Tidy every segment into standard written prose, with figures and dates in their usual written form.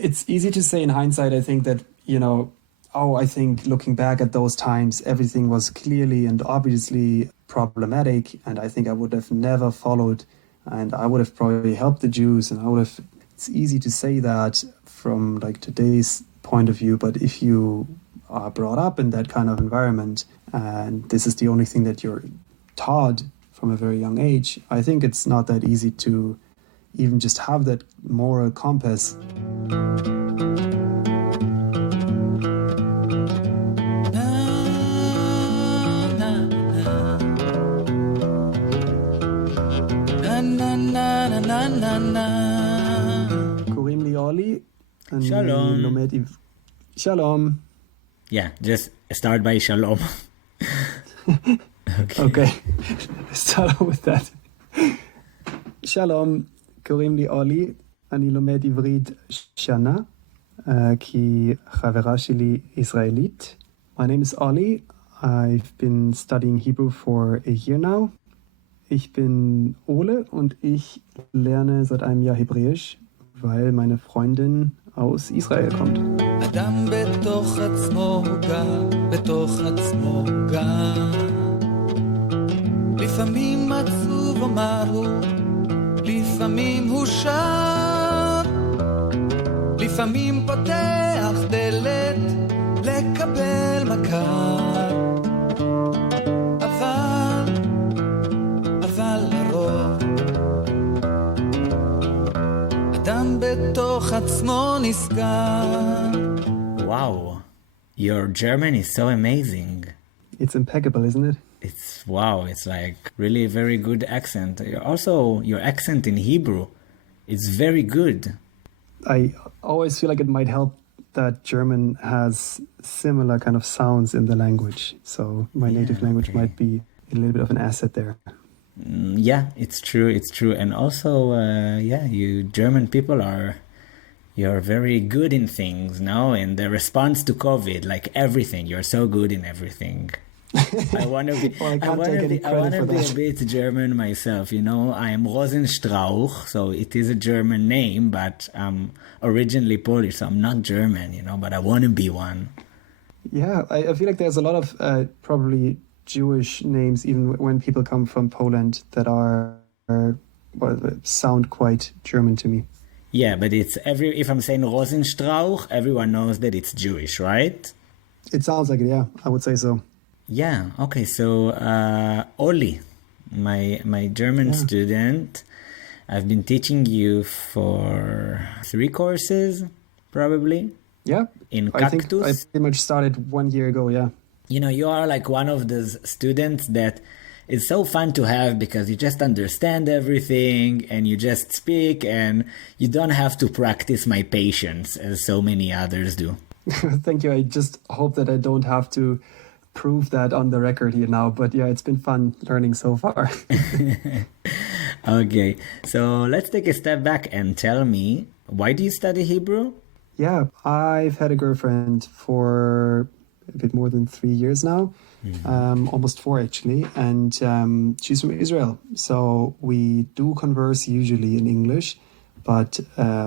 it's easy to say in hindsight, I think that, I think looking back at those times, everything was clearly and obviously problematic. And I think I would have never followed, and I would have probably helped the Jews. And it's easy to say that from like today's point of view. But if you are brought up in that kind of environment and this is the only thing that you're taught from a very young age, I think it's not that easy to even just have that moral compass. קוראים לי אולי. Shalom. Shalom. Yeah, just start by shalom. Okay. Start off with that. שלום, קוראים לי אולי, אני לומד עברית שנה, כי חברה שלי ישראלית. My name is Oli. I've been studying Hebrew for a year now. Ich bin Ole und ich lerne seit einem Jahr Hebräisch, weil meine Freundin aus Israel kommt. אדם בתוך עצמו גר, בתוך עצמו גר. לפעמים עצוב אמר הוא, לפעמים הוא שר. לפעמים פותח דלת לקבל מכר. אבל לרוב אדם בתוך עצמו נסגר. Wow, your German is so amazing. It's impeccable, isn't it? It's like really very good accent. Also, your accent in Hebrew, it's very good. I always feel like it might help that German has similar kind of sounds in the language. So my native language might be a little bit of an asset there. Yeah, it's true. And also, you German people you're very good in things, no? In the response to COVID, like everything, you're so good in everything. I want to be, well, I want to be a bit German myself, I am Rosenstrauch, so it is a German name, but I'm originally Polish, so I'm not German, but I want to be one. Yeah, I feel like there's a lot of probably Jewish names, even when people come from Poland, that sound quite German to me. Yeah, but if I'm saying Rosenstrauch, everyone knows that it's Jewish, right? It sounds like it, yeah, I would say so. Yeah, okay, so Oli, my German student, I've been teaching you for 3 courses, probably. Yeah, in I Cactus. think I pretty much started 1 year ago, yeah. You are like one of those students that is so fun to have because you just understand everything and you just speak and you don't have to practice my patience as so many others do. Thank you. I just hope that I don't have to prove that on the record here now, but yeah, it's been fun learning so far. Okay, so let's take a step back and tell me, why do you study Hebrew? Yeah, I've had a girlfriend for a bit more than 3 years now, almost 4 actually, and she's from Israel. So we do converse usually in English, but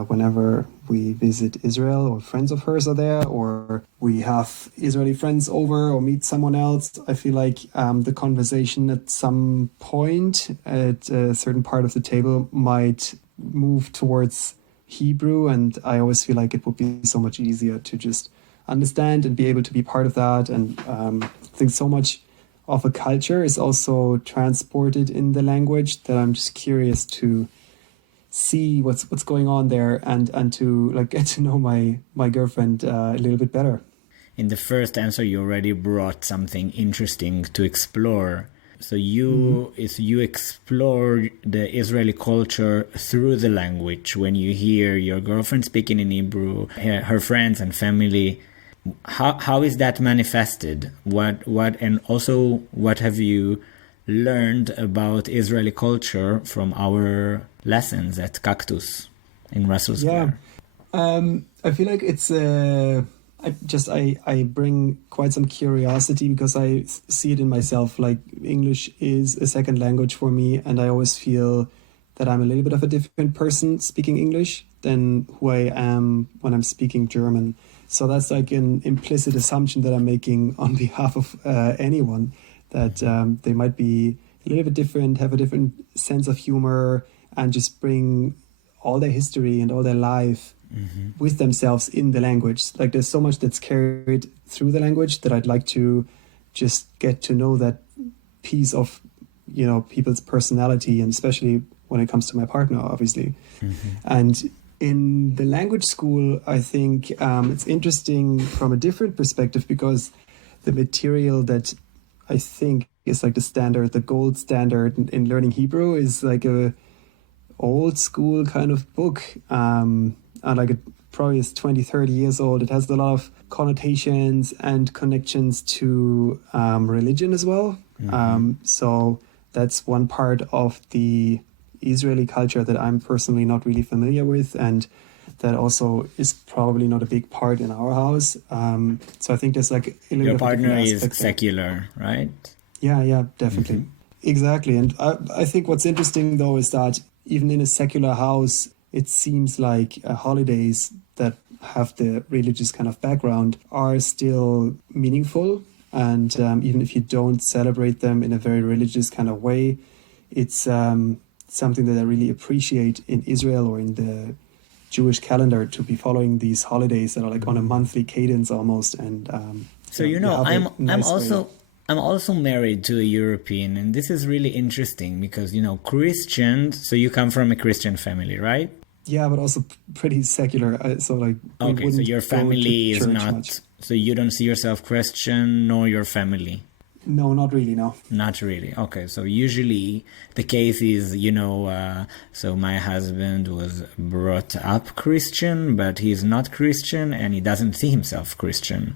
whenever we visit Israel or friends of hers are there, or we have Israeli friends over or meet someone else, I feel like the conversation at some point at a certain part of the table might move towards Hebrew, and I always feel like it would be so much easier to just understand and be able to be part of that. And I think so much of a culture is also transported in the language that I'm just curious to see what's going on there and to like get to know my girlfriend a little bit better. In the first answer, you already brought something interesting to explore. So you explore the Israeli culture through the language. When you hear your girlfriend speaking in Hebrew, her friends and family, how is that manifested? What and also what have you learned about Israeli culture from our lessons at Cactus in Russell Square? Yeah, I feel like it's I bring quite some curiosity because I see it in myself. Like English is a second language for me, and I always feel that I'm a little bit of a different person speaking English than who I am when I'm speaking German. So that's like an implicit assumption that I'm making on behalf of anyone, that they might be a little bit different, have a different sense of humor, and just bring all their history and all their life with themselves in the language. Like there's so much that's carried through the language that I'd like to just get to know that piece of, you know, people's personality, and especially when it comes to my partner, obviously. And in the language school, I think it's interesting from a different perspective, because the material that I think is like the standard, the gold standard in learning Hebrew is like a old school kind of book. And like it probably is 20, 30 years old. It has a lot of connotations and connections to religion as well. So that's one part of the Israeli culture that I'm personally not really familiar with, and that also is probably not a big part in our house. So I think there's like a little Your bit of a partner different is aspect there. secular, right? Yeah, definitely. Exactly. And I think what's interesting though is that even in a secular house, it seems like holidays that have the religious kind of background are still meaningful. And even if you don't celebrate them in a very religious kind of way, it's something that I really appreciate in Israel or in the Jewish calendar, to be following these holidays that are like on a monthly cadence almost. And So you know, have a nice way. I'm also married to a European, and this is really interesting because, you know, Christians. So you come from a Christian family, right? Yeah, but also pretty secular. So like, we Okay, so wouldn't your go to family is church not. much. So you don't see yourself Christian, nor your family. No, not really. No. Not really. Okay, so usually the case is, you know, so my husband was brought up Christian, but he's not Christian and he doesn't see himself Christian.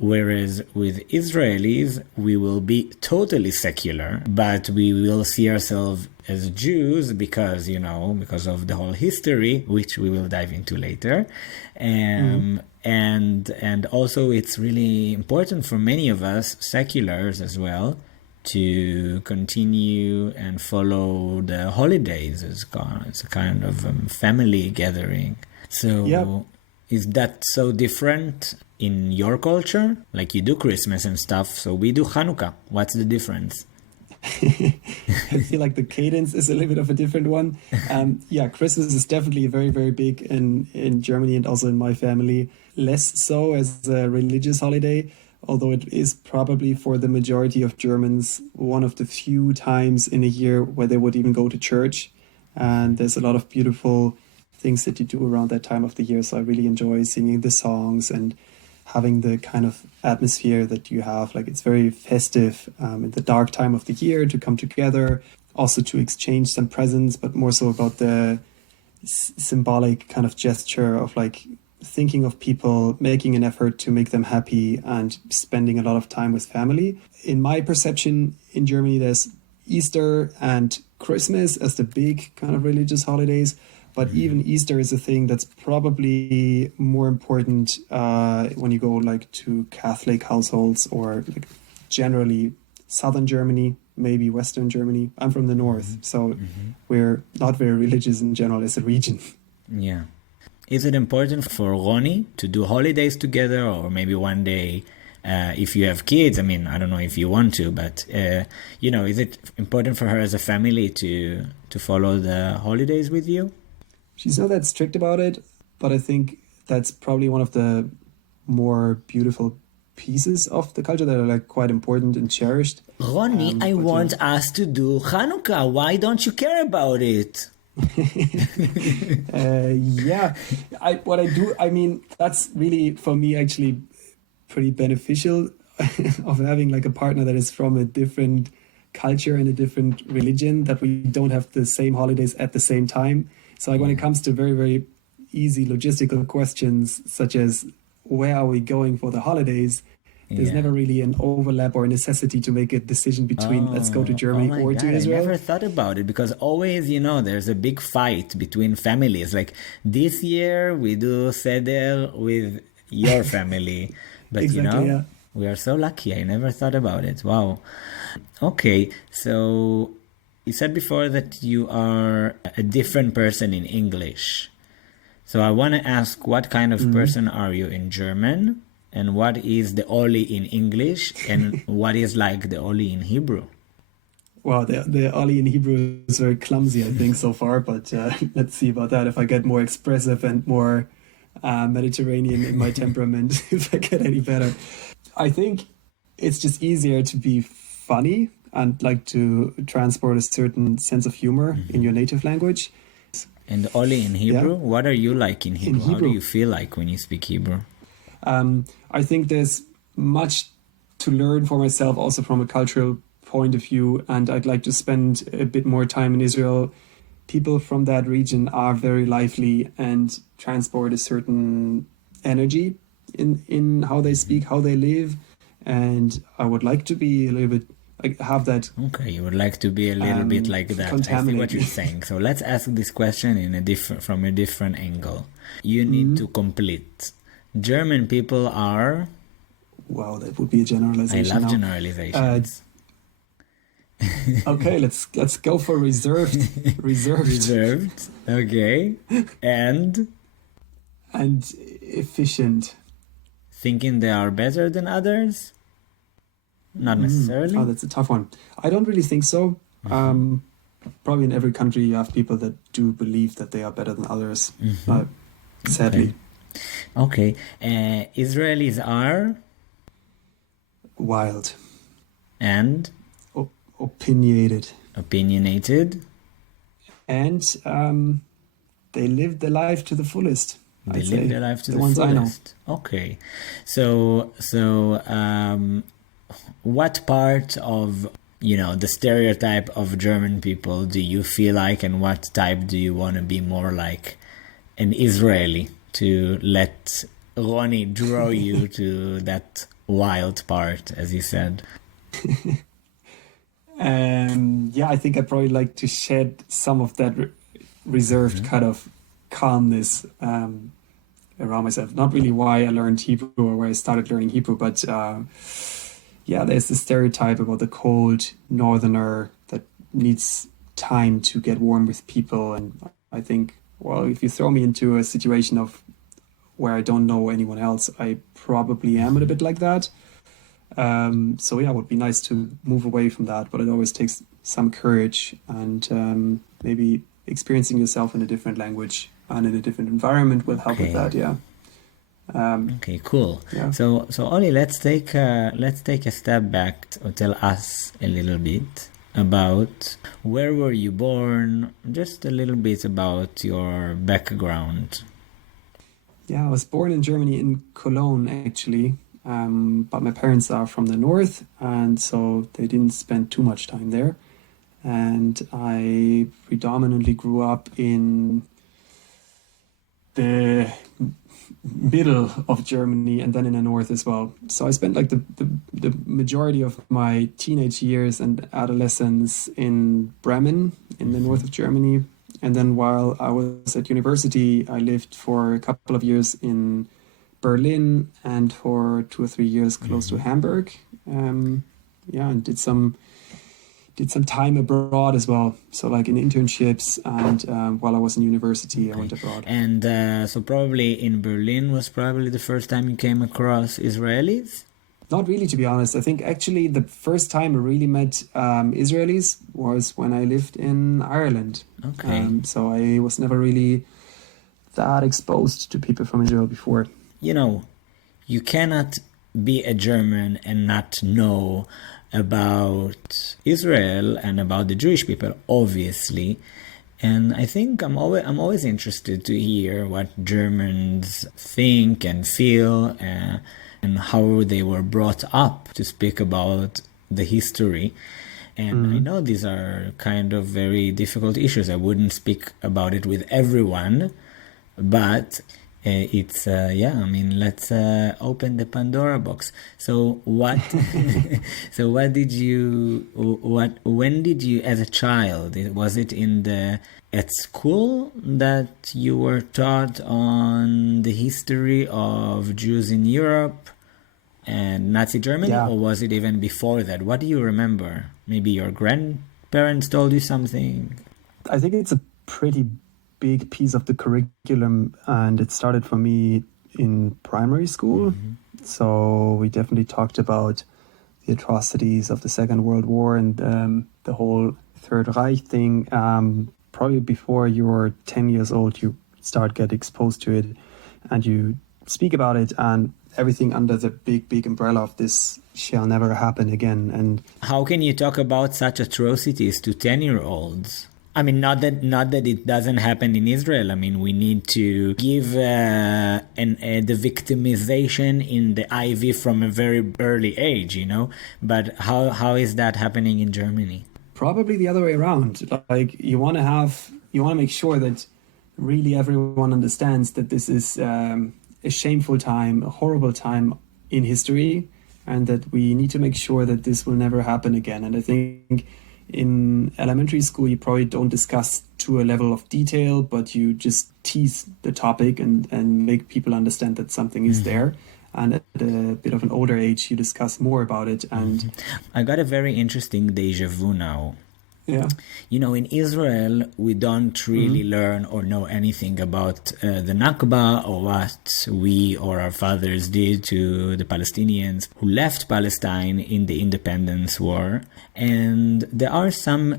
Whereas with Israelis, we will be totally secular, but we will see ourselves as Jews because, you know, because of the whole history, which we will dive into later. And also it's really important for many of us, seculars as well, to continue and follow the holidays as a kind of family gathering. So Yep. is that so different in your culture? Like you do Christmas and stuff, so we do Hanukkah. What's the difference? I feel like the cadence is a little bit of a different one. Yeah, Christmas is definitely very, very big in Germany and also in my family. Less so as a religious holiday, although it is probably for the majority of Germans one of the few times in a year where they would even go to church. And there's a lot of beautiful things that you do around that time of the year. So I really enjoy singing the songs and having the kind of atmosphere that you have. Like it's very festive in the dark time of the year to come together, also to exchange some presents, but more so about the symbolic kind of gesture of like thinking of people, making an effort to make them happy and spending a lot of time with family. In my perception in Germany, there's Easter and Christmas as the big kind of religious holidays. But even Easter is a thing that's probably more important when you go like to Catholic households or like generally Southern Germany, maybe Western Germany. I'm from the north, so we're not very religious in general as a region. Yeah. Is it important for Roni to do holidays together, or maybe one day, if you have kids? I mean, I don't know if you want to, but you know, is it important for her as a family to follow the holidays with you? She's not that strict about it, but I think that's probably one of the more beautiful pieces of the culture that are like quite important and cherished. Roni, I want us to do Hanukkah. Why don't you care about it? Yeah, I mean, that's really for me actually pretty beneficial of having like a partner that is from a different culture and a different religion, that we don't have the same holidays at the same time. So like when it comes to very, very easy logistical questions, such as where are we going for the holidays, there's never really an overlap or a necessity to make a decision between let's go to Germany or to Israel. I never thought about it, because always, you know, there's a big fight between families. Like this year we do Seder with your family. But Exactly, you know, yeah. we are so lucky. I never thought about it. Wow. Okay, so you said before that you are a different person in English. So I want to ask, what kind of person are you in German? And what is the Oli in English? And what is like the Oli in Hebrew? Well, the Ali in Hebrew is very clumsy, I think, so far, but let's see about that. If I get more expressive and more Mediterranean in my temperament, if I get any better. I think it's just easier to be funny and like to transport a certain sense of humor in your native language. And Oli in Hebrew, what are you like in Hebrew? How do you feel like when you speak Hebrew? I think there's much to learn for myself also from a cultural point of view, and I'd like to spend a bit more time in Israel. People from that region are very lively and transport a certain energy in how they speak, how they live, and I would like to be a little bit like have that. Okay, you would like to be a little bit like that. I see what you're saying. So let's ask this question from a different angle. You need to complete. German people are. Wow, that would be a generalization. I love generalizations. Okay, let's go for reserved. Reserved. Okay, and efficient. Thinking they are better than others. Not necessarily. Oh, that's a tough one. I don't really think so. Probably in every country you have people that do believe that they are better than others. Sadly. Okay. Israelis are wild and opinionated, and they live their life to the fullest. They live their life to the fullest. I know. Okay. So what part of the stereotype of German people do you feel like, and what type do you want to be more like an Israeli, to let Ronnie draw you to that wild part, as you said? I think I'd probably like to shed some of that reserved kind of calmness around myself. Not really why I learned Hebrew or where I started learning Hebrew, but there's this stereotype about the cold northerner that needs time to get warm with people. And I think, well, if you throw me into a situation of where I don't know anyone else, I probably am a bit like that. It would be nice to move away from that, but it always takes some courage and maybe experiencing yourself in a different language and in a different environment will help with that. Yeah. Okay, cool. Yeah. So Oli, let's take a step back to tell us a little bit about where were you born, just a little bit about your background. Yeah, I was born in Germany, in Cologne, actually. But my parents are from the north, and so they didn't spend too much time there. And I predominantly grew up in the middle of Germany and then in the north as well. So I spent like the majority of my teenage years and adolescence in Bremen, in the north of Germany. And then while I was at university, I lived for a couple of years in Berlin and for 2 or 3 years close to Hamburg. And did some time abroad as well. So like in internships and while I was in university, I went abroad. And so probably in Berlin was probably the first time you came across Israelis? Not really, to be honest. I think actually the first time I really met Israelis was when I lived in Ireland. Okay. So I was never really that exposed to people from Israel before. You cannot be a German and not know about Israel and about the Jewish people, obviously. And I think I'm always interested to hear what Germans think and feel and how they were brought up to speak about the history. And I know these are kind of very difficult issues. I wouldn't speak about it with everyone, but it's let's open the Pandora box. So when did you as a child, was it at school that you were taught on the history of Jews in Europe and Nazi Germany, or was it even before that? What do you remember? Maybe your grandparents told you something? I think it's a pretty big piece of the curriculum, and it started for me in primary school. So we definitely talked about the atrocities of the Second World War and the whole Third Reich thing. Probably before you're 10 years old, you start get exposed to it, and you speak about it, and everything under the big umbrella of this shall never happen again. And how can you talk about such atrocities to 10-year-olds? I mean, not that it doesn't happen in Israel. I mean, we need to give the victimization in the IV from a very early age, you know. But how is that happening in Germany? Probably the other way around. Like you want to make sure that really everyone understands that this is a shameful time, a horrible time in history, and that we need to make sure that this will never happen again. And I think in elementary school, you probably don't discuss to a level of detail, but you just tease the topic and make people understand that something is there. And at a bit of an older age, you discuss more about it. And I got a very interesting deja vu now. Yeah. You know, in Israel, we don't really learn or know anything about the Nakba or what we or our fathers did to the Palestinians who left Palestine in the independence war. And there are some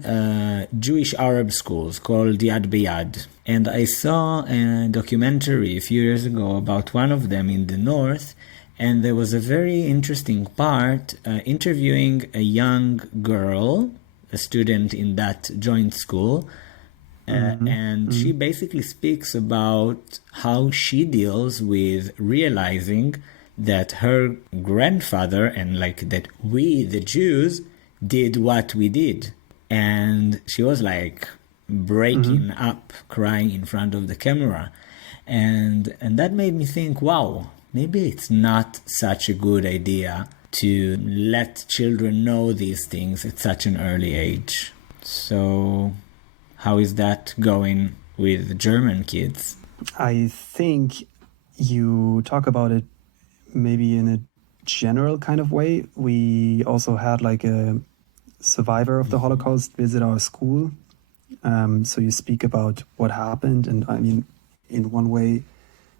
Jewish Arab schools called the Adbiyad. And I saw a documentary a few years ago about one of them in the north. And there was a very interesting part interviewing a young girl, a student in that joint school, and she basically speaks about how she deals with realizing that her grandfather and like that we, the Jews, did what we did. And she was like breaking up, crying in front of the camera. And that made me think, wow, maybe it's not such a good idea to let children know these things at such an early age. So how is that going with German kids? I think you talk about it maybe in a general kind of way. We also had like a survivor of the Holocaust visit our school. So you speak about what happened. And I mean, in one way,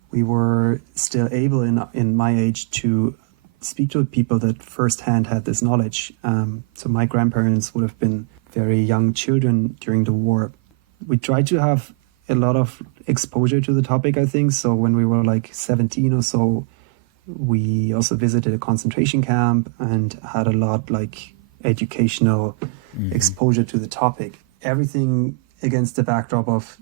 we were still able in my age to speak to people that firsthand had this knowledge. So my grandparents would have been very young children during the war. We tried to have a lot of exposure to the topic, I think. So when we were like 17 or so, we also visited a concentration camp and had a lot like educational exposure to the topic. Everything against the backdrop of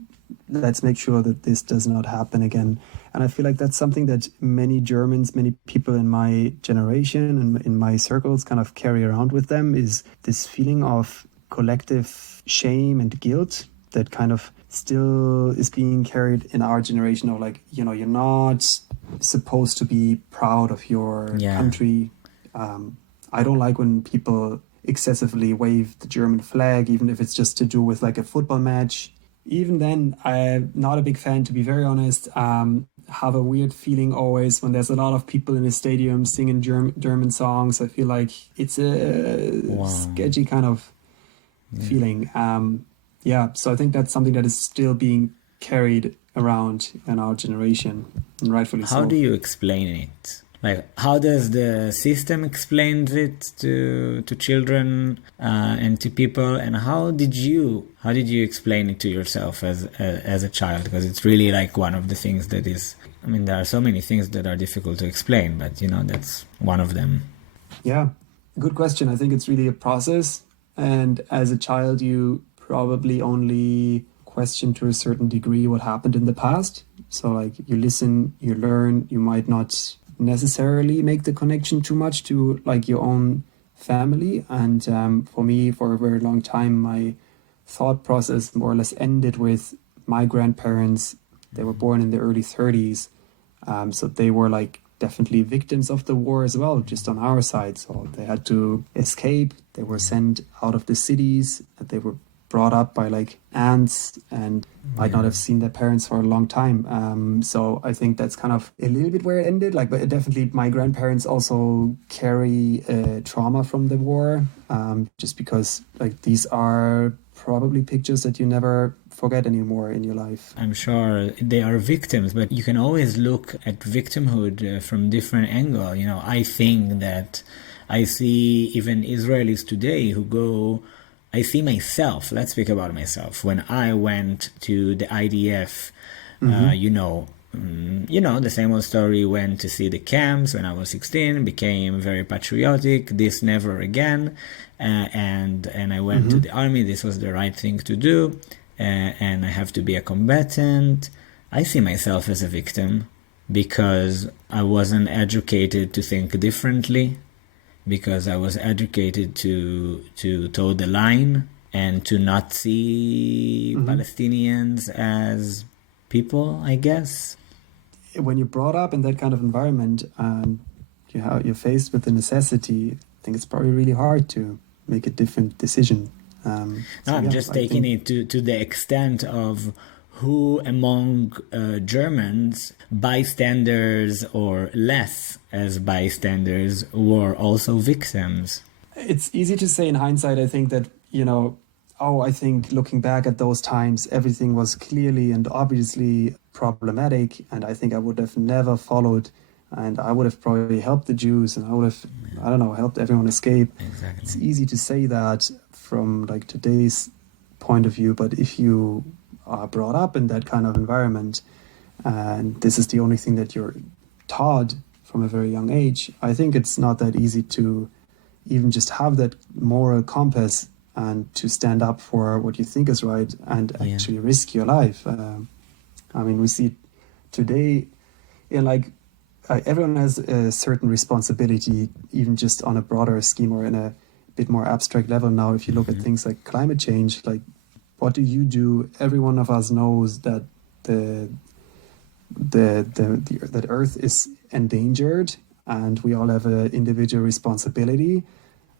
let's make sure that this does not happen again. And I feel like that's something that many Germans, many people in my generation and in my circles kind of carry around with them, is this feeling of collective shame and guilt that kind of still is being carried in our generation of like, you know, you're not supposed to be proud of your country. I don't like when people excessively wave the German flag, even if it's just to do with like a football match. Even then, I'm not a big fan, to be very honest. Have a weird feeling always when there's a lot of people in a stadium singing German songs. I feel like it's a sketchy kind of feeling. So I think that's something that is still being carried around in our generation, and rightfully so. How do you explain it? Like, how does the system explain it to children and to people? And how did you explain it to yourself as a child? Because it's really like one of the things that is, I mean, there are so many things that are difficult to explain, but you know, that's one of them. Yeah, good question. I think it's really a process. And as a child, you probably only question to a certain degree what happened in the past. So like you listen, you learn, you might not necessarily make the connection too much to like your own family. And for me, for a very long time, my thought process more or less ended with my grandparents. They were born in the early 30s. So they were like definitely victims of the war as well, just on our side. So they had to escape. They were sent out of the cities. They were brought up by like aunts and might not have seen their parents for a long time. So I think that's kind of a little bit where it ended. Like, but definitely my grandparents also carry trauma from the war, just because like these are probably pictures that you never forget anymore in your life. I'm sure they are victims, but you can always look at victimhood from different angle. I think that I see even Israelis today who go, I see myself, let's speak about myself. When I went to the IDF, the same old story, went to see the camps when I was 16, became very patriotic, this never again, and I went to the army, this was the right thing to do, and I have to be a combatant. I see myself as a victim because I wasn't educated to think differently, because I was educated to toe the line and to not see Palestinians as people, I guess. When you're brought up in that kind of environment and you're faced with the necessity, I think it's probably really hard to make a different decision. I'm just taking it to the extent of who among Germans, bystanders or less as bystanders, were also victims. It's easy to say in hindsight, I think that, I think looking back at those times, everything was clearly and obviously problematic, and I think I would have never followed, and I would have probably helped the Jews, and I would have, helped everyone escape. Exactly. It's easy to say that from like today's point of view, but if you are brought up in that kind of environment and this is the only thing that you're taught from a very young age, I think it's not that easy to even just have that moral compass and to stand up for what you think is right and actually risk your life. We see today, everyone has a certain responsibility, even just on a broader scheme or in a bit more abstract level. Now, if you look at things like climate change, like what do you do? Every one of us knows that that Earth is endangered, and we all have an individual responsibility.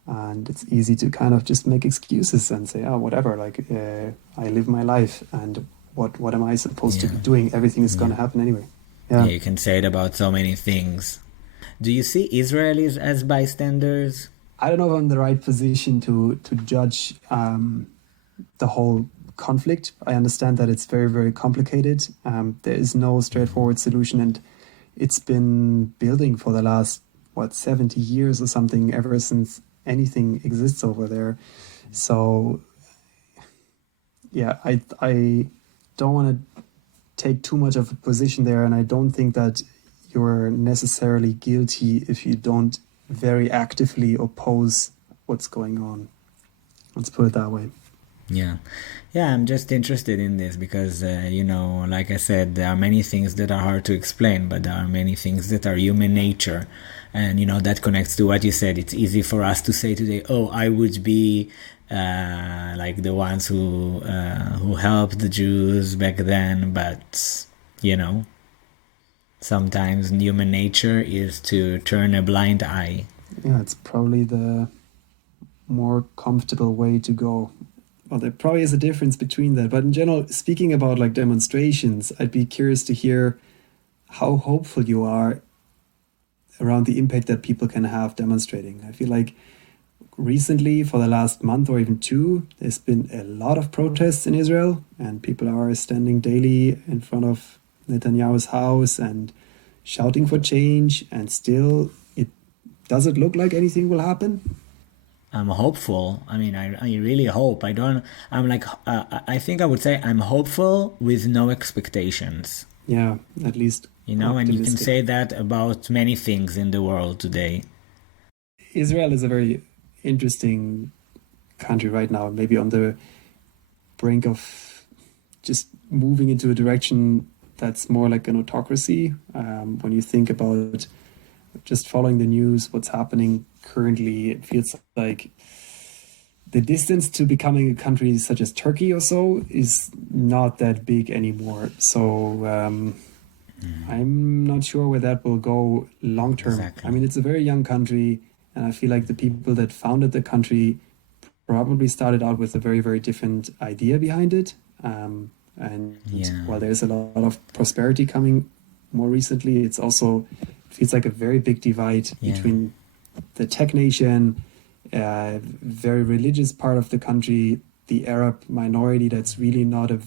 And it's easy to kind of just make excuses and say, whatever, I live my life, and what am I supposed to be doing? Everything is going to happen anyway. Yeah, you can say it about so many things. Do you see Israelis as bystanders? I don't know if I'm in the right position to judge the whole conflict. I understand that it's very, very complicated. There is no straightforward solution, and it's been building for the last 70 years or something, ever since anything exists over there. So I don't want to take too much of a position there, and I don't think that you're necessarily guilty if you don't very actively oppose what's going on. Let's put it that way. Yeah, I'm just interested in this because, like I said, there are many things that are hard to explain, but there are many things that are human nature. And, that connects to what you said. It's easy for us to say today, I would be like the ones who helped the Jews back then. But, sometimes human nature is to turn a blind eye. Yeah, it's probably the more comfortable way to go. Well, there probably is a difference between that. But in general, speaking about demonstrations, I'd be curious to hear how hopeful you are around the impact that people can have demonstrating. I feel like recently, for the last month or even two, there's been a lot of protests in Israel, and people are standing daily in front of Netanyahu's house and shouting for change, and still, does it look like anything will happen? I'm hopeful. I really hope. I think I would say I'm hopeful with no expectations. Yeah, at least. And you can say that about many things in the world today. Israel is a very interesting country right now, maybe on the brink of just moving into a direction that's more like an autocracy. When you think about just following the news, what's happening currently, it feels like the distance to becoming a country such as Turkey or so is not that big anymore. So I'm not sure where that will go long term. Exactly. It's a very young country, and I feel like the people that founded the country probably started out with a very, very different idea behind it. While there's a lot of prosperity coming more recently, it feels like a very big divide between the tech nation, very religious part of the country, the Arab minority that's really not a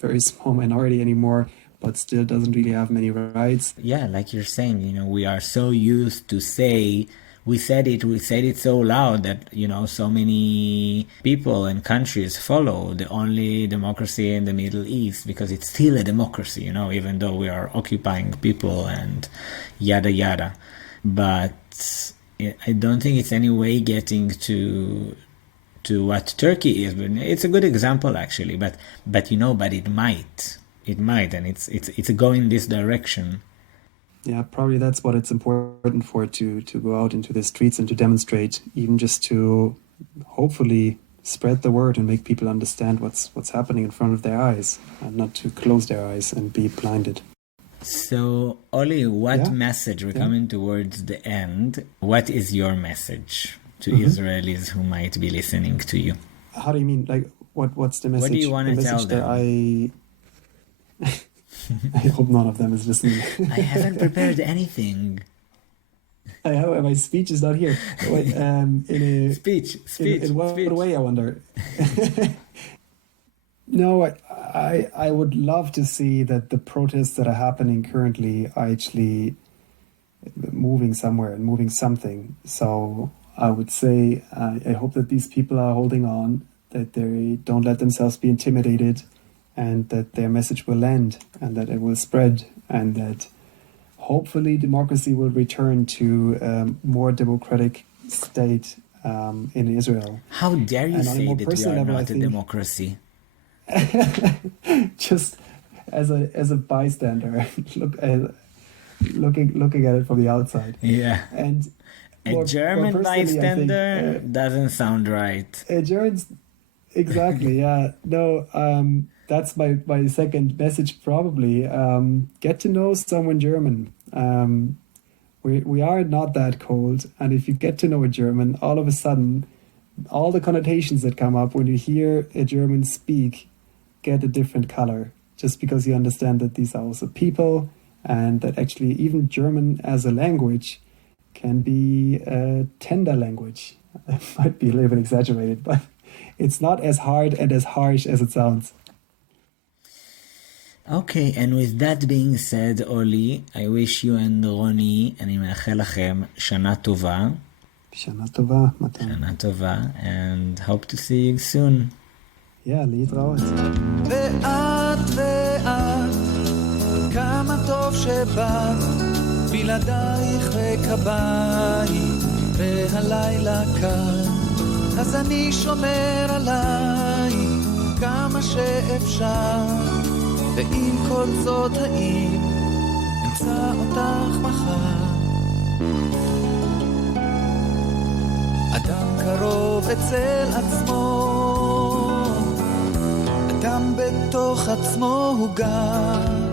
very small minority anymore, but still doesn't really have many rights. Yeah, like you're saying, we are so used to say, we said it so loud that, so many people and countries follow the only democracy in the Middle East because it's still a democracy, even though we are occupying people and yada yada. But I don't think it's any way getting to what Turkey is. But it's a good example, actually. But it might, and it's going this direction. Yeah, probably that's what it's important for, to go out into the streets and to demonstrate, even just to hopefully spread the word and make people understand what's happening in front of their eyes, and not to close their eyes and be blinded. So, Oli, what message, we're coming towards the end, what is your message to Israelis who might be listening to you? How do you mean? Like, what's the message? What do you want to tell them? I hope none of them is listening. I haven't prepared anything. My speech is not here. Wait, Speech. In what way, I wonder? No, I would love to see that the protests that are happening currently are actually moving somewhere and moving something. So I would say I hope that these people are holding on, that they don't let themselves be intimidated, and that their message will land, and that it will spread, and that hopefully democracy will return to a more democratic state in Israel. How dare you say that we are not a democracy? Just as a bystander, looking at it from the outside. Yeah. And a German bystander doesn't sound right. A German, exactly. Yeah. No. That's my second message, probably. Get to know someone German. We are not that cold, and if you get to know a German, all of a sudden, all the connotations that come up when you hear a German speak get a different color, just because you understand that these are also people, and that actually even German as a language can be a tender language. That might be a little bit exaggerated, but it's not as hard and as harsh as it sounds. Okay, and with that being said, Oli, I wish you and Ronnie, אני מאחל לכם שנה טובה. שנה טובה, מתן. שנה טובה, and hope to see you soon. להתראות. ואת, כמה טוב שבאת, בלעדייך וכבית, והלילה קר, אז אני שומר עלייך, כמה שאפשר. ועם כל זאת האם אמצא אותך מחר. אדם קרוב אצל עצמו, אדם בתוך עצמו הוא גר.